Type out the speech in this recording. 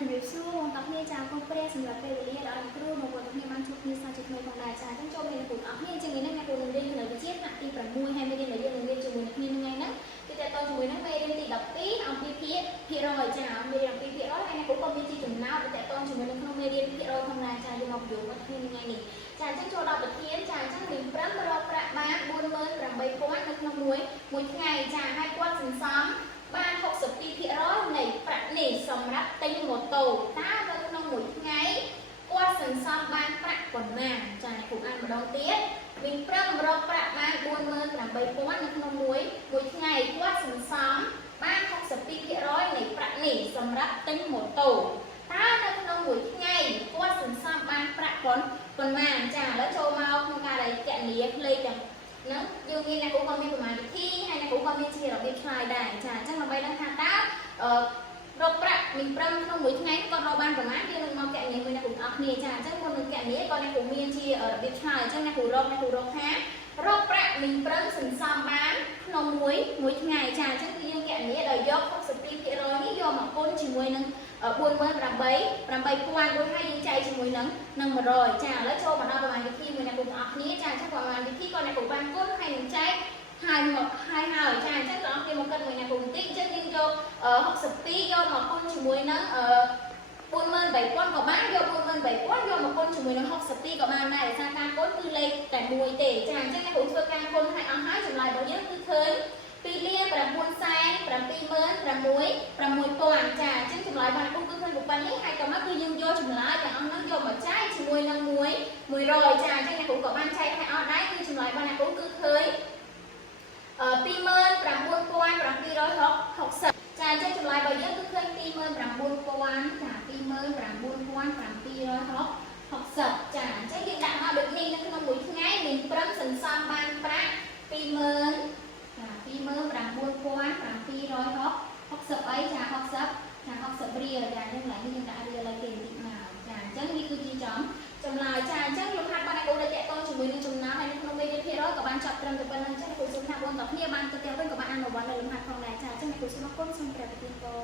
ជំរាបសួរបងប្អូនគ្នាចាកូនព្រះសម្រាប់ពេលវេលាដល់គ្រូមកបងប្អូនគ្នាបានជួបគ្នាសាជាថ្មីផងដែរចាអញ្ចឹងចូលមេរៀនបងប្អូនគ្នាជាងនេះអ្នកគ្រូនឹងរៀននៅវិទ្យាថ្នាក់ទី6ហើយមេរៀនដែលយើងនឹងរៀនជាមួយគ្នាថ្ងៃហ្នឹងគឺតើតជាមួយនឹងមេរៀនទី12អំពីភាគរយចាមេរៀនអំពីភាគរយហើយអ្នកគ្រូក៏មានជាចំណោទតើតជាមួយនឹងក្នុងមេរៀនភាគរយផងដែរចាយើងមកបញ្យល់មកគ្នាថ្ងៃនេះចាអញ្ចឹងចូលដល់ប្រធានចាអញ្ចឹងរៀន5រកប្រាក់បាន48000នៅក្នុងមួយថ្ងៃចាហើយគាត់សន្សំបាន62%នៃប្រាក់នេះសម្រាប់ទិញម៉ូតូតើនៅក្នុងមួយថ្ងៃគាត់សន្សំបានប្រាក់ប៉ុន្មានចាអ្នកគ្រូអានម្ដងទៀតវិញ5រកប្រាក់បាន48000នៅក្នុងមួយថ្ងៃគាត់សន្សំបាន62%នៃប្រាក់នេះសម្រាប់ទិញម៉ូតូតើនៅក្នុងមួយថ្ងៃគាត់សន្សំបានប្រាក់ប៉ុន្មានចាឥឡូវចូលមកក្នុងការដែលកណនីផ្លេចទាំងហ្នឹងយើងមានអ្នកគ្រូក៏មានប្រមាណវិធីហើយអ្នកគ្រូក៏មានជារបៀបឆ្លើយដែរចាអញ្ចឹងដើម្បីដឹងថាតើរកប្រាក់មី5ក្នុងមួយថ្ងៃគាត់រកបានប្រមាណយើងនឹងមកកណនីមួយអ្នកគ្រូអស់គ្នាចាអញ្ចឹងមុននឹងកណនីក៏អ្នកគ្រូមានជារបៀបឆ្លើយអញ្ចឹងអ្នកគ្រូរកថារកប្រាក់មី5សន្សំបានក្នុងមួយថ្ងៃចាអញ្ចឹងគឺយើងកណនីដោយយក62%នេះយកមកគុណជាមួយនឹង48000ដូចហើយយើងចែកជាមួយនឹង100ចាឥឡូវចូលមកដល់ប្រមាណវិធីមួយអ្នកគ្រូទាំងអស់គ្នាចាអញ្ចឹងប្រមាណវិធីក៏អ្នកគ្រូបានគុណហើយនឹងចែកហើយចាអញ្ចឹងបងប្អូនមកគិតមួយអ្នកគ្រូបន្តិចអញ្ចឹងយើងយក62យកមកគុណជាមួយនឹង48000ក៏បានយក48000យកមកគុណជាមួយនឹង62ក៏បានដែរដោយសារការគុណគឺលេខតែមួយទេចាអញ្ចឹងអ្នកគ្រូធ្វើការគុណឲ្យអស់ហើយចម្លើយរបស់យើងគឺឃើញ2,976,6000ចាអញ្ចឹងចម្លើយបានគឺឃើញប៉ុណ្ណេះហើយក៏មកគឺយើងយកចម្លើយទាំងអស់ហ្នឹងយកមកចែកជាមួយនឹង100ចាអញ្ចឹងអ្នកគ្រូក៏បានចែកឲ្យអស់ដែរគឺចម្លើយរបស់អ្នកគ្រូគឺឃើញ29760ចាអញ្ចឹងចម្លើយរបស់យើងគឺឃើញ29000ចា29760ចាអញ្ចឹងយើងដាក់មកដូចនេះនៅក្នុងមួយថ្ងៃមាន5សន្សំបានប្រាក់29760អីចា60រៀលចាអញ្ចឹងឡើយយើងដាក់រៀលឲ្យគេបន្តិចមកចាអញ្ចឹងនេះគឺជាចម្លើយចាអញ្ចឹងលោកហាត់បានអ្នកគ្រូដែលតេតងជាមួយនឹងចំណាយហើយនៅក្នុងមេរៀនភាគរយក៏បានចាប់ត្រឹមតែប៉ុណ្្នឹងអញ្ចឹងអ្នកគ្រូសូមថាបងប្អូនទាំងគ្នាបានទៅទៀតវិញក៏បានអនុវត្តនៅលំហាត់ផងដែរចាអញ្ចឹងអ្នកគ្រូសូមអរគុណសូមព្រះប្រទានពរ